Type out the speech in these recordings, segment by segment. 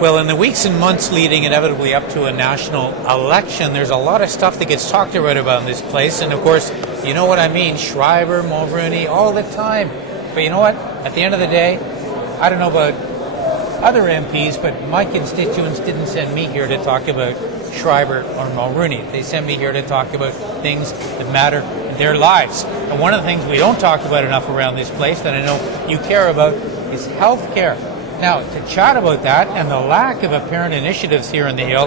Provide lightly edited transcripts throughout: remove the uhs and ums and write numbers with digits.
Well, in the weeks and months leading inevitably up to a national election, there's a lot of stuff that gets talked about in this place. And of course, you know what I mean, Schreiber, Mulroney, all the time. But you know what? At the end of the day, I don't know about other MPs, but my constituents didn't send me here to talk about Schreiber or Mulroney. They sent me here to talk about things that matter in their lives. And one of the things we don't talk about enough around this place that I know you care about is health care. Now, to chat about that and the lack of apparent initiatives here in the Hill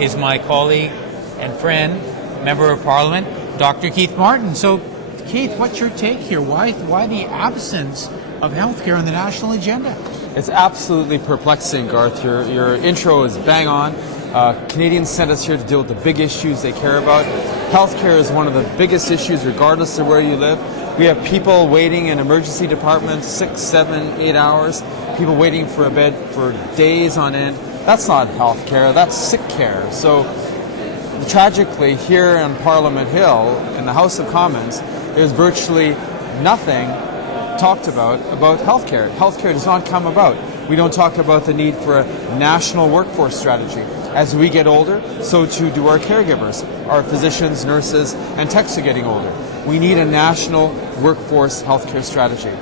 is my colleague and friend, Member of Parliament, Dr. Keith Martin. So, Keith, what's your take here? Why the absence of health care on the national agenda? It's absolutely perplexing, Garth. Your intro is bang on. Canadians sent us here to deal with the big issues they care about. Healthcare is one of the biggest issues regardless of where you live. We have people waiting in emergency departments 6, 7, 8 hours, people waiting for a bed for days on end. That's not healthcare, that's sick care. So tragically, here on Parliament Hill, in the House of Commons, there's virtually nothing talked about healthcare. Healthcare does not come about. We don't talk about the need for a national workforce strategy. As we get older, so too do our caregivers. Our physicians, nurses, and techs are getting older. We need a national workforce healthcare strategy.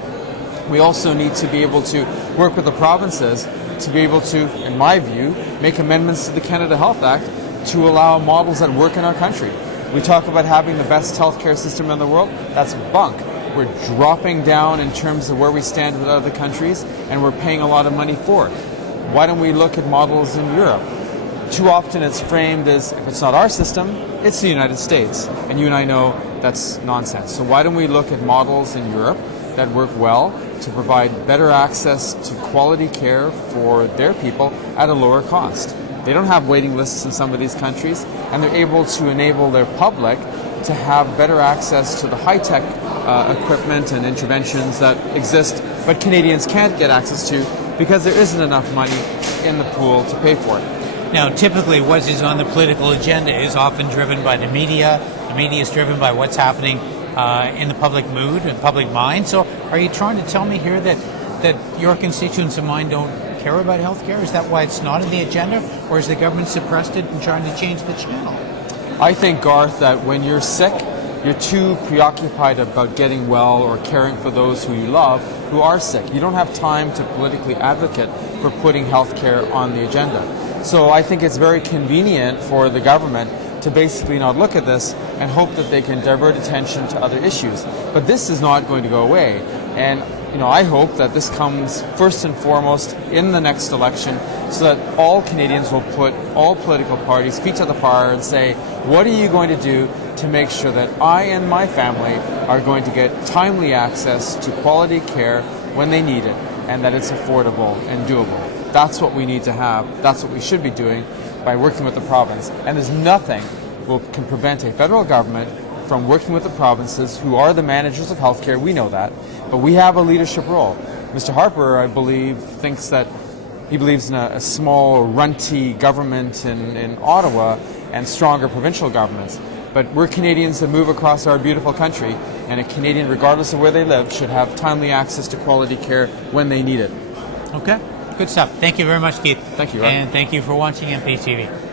We also need to be able to work with the provinces to be able to, in my view, make amendments to the Canada Health Act to allow models that work in our country. We talk about having the best healthcare system in the world. That's bunk. We're dropping down in terms of where we stand with other countries, and we're paying a lot of money for it. Why don't we look at models in Europe? Too often it's framed as, if it's not our system, it's the United States. And you and I know that's nonsense. So why don't we look at models in Europe that work well to provide better access to quality care for their people at a lower cost? They don't have waiting lists in some of these countries, and they're able to enable their public to have better access to the high-tech equipment and interventions that exist, but Canadians can't get access to because there isn't enough money in the pool to pay for it. Now, typically what is on the political agenda is often driven by the media. The media is driven by what's happening in the public mood and public mind. So are you trying to tell me here that your constituents of mine don't care about health care? Is that why it's not on the agenda? Or is the government suppressed it and trying to change the channel? I think, Garth, that when you're sick, you're too preoccupied about getting well or caring for those who you love who are sick. You don't have time to politically advocate for putting health care on the agenda. So I think it's very convenient for the government to basically not look at this and hope that they can divert attention to other issues. But this is not going to go away. And I hope that this comes first and foremost in the next election so that all Canadians will put all political parties' feet to the fire and say, what are you going to do to make sure that I and my family are going to get timely access to quality care when they need it, and that it's affordable and doable? That's what we need to have. That's what we should be doing by working with the province. And there's nothing that can prevent a federal government from working with the provinces, who are the managers of healthcare. We know that. But we have a leadership role. Mr. Harper, I believe, thinks that he believes in a small, runty government in Ottawa and stronger provincial governments. But we're Canadians that move across our beautiful country, and a Canadian, regardless of where they live, should have timely access to quality care when they need it. Okay, good stuff. Thank you very much, Keith. Thank you, Ryan. And thank you for watching MPtv.